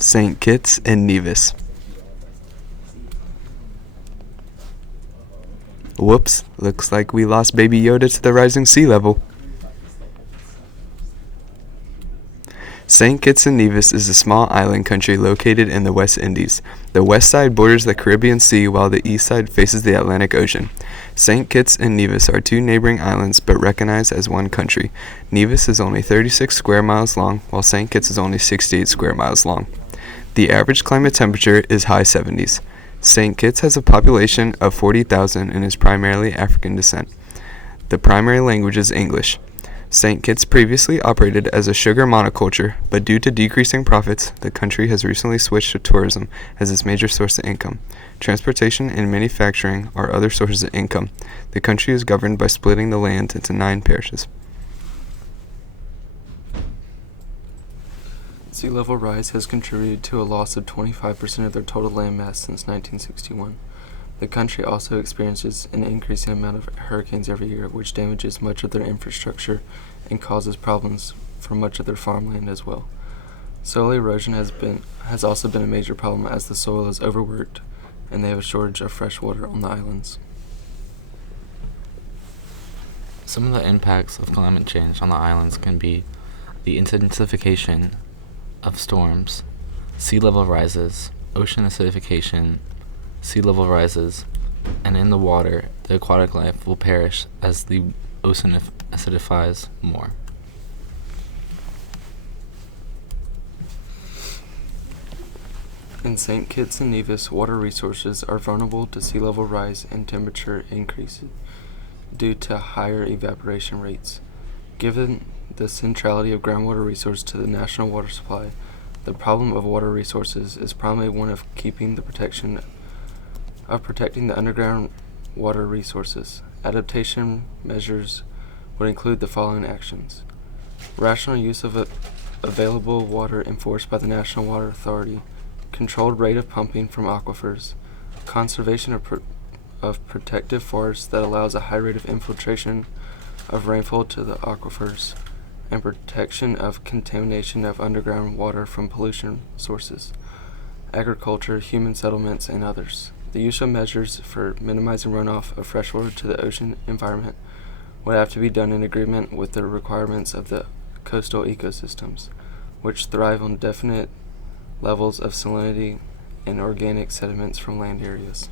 St. Kitts and Nevis. Whoops, looks like we lost Baby Yoda to the rising sea level. St. Kitts and Nevis is a small island country located in the West Indies. The west side borders the Caribbean Sea while the east side faces the Atlantic Ocean. St. Kitts and Nevis are two neighboring islands but recognized as one country. Nevis is only 36 square miles long while St. Kitts is only 68 square miles long. The average climate temperature is high 70s. St. Kitts has a population of 40,000 and is primarily African descent. The primary language is English. St. Kitts previously operated as a sugar monoculture, but due to decreasing profits, the country has recently switched to tourism as its major source of income. Transportation and manufacturing are other sources of income. The country is governed by splitting the land into 9 parishes. Sea level rise has contributed to a loss of 25% of their total land mass since 1961. The country also experiences an increasing amount of hurricanes every year, which damages much of their infrastructure and causes problems for much of their farmland as well. Soil erosion has also been a major problem as the soil is overworked and they have a shortage of fresh water on the islands. Some of the impacts of climate change on the islands can be the intensification of storms, sea level rises, ocean acidification, sea level rises, and in the water, the aquatic life will perish as the ocean acidifies more. In St. Kitts and Nevis, water resources are vulnerable to sea level rise and temperature increases due to higher evaporation rates. Given the centrality of groundwater resources to the national water supply, the problem of water resources is primarily one of protecting the underground water resources. Adaptation measures would include the following actions: rational use of available water enforced by the National Water Authority, controlled rate of pumping from aquifers, conservation of protective forests that allows a high rate of infiltration of rainfall to the aquifers, and protection of contamination of underground water from pollution sources, agriculture, human settlements, and others. The use of measures for minimizing runoff of freshwater to the ocean environment would have to be done in agreement with the requirements of the coastal ecosystems, which thrive on definite levels of salinity and organic sediments from land areas.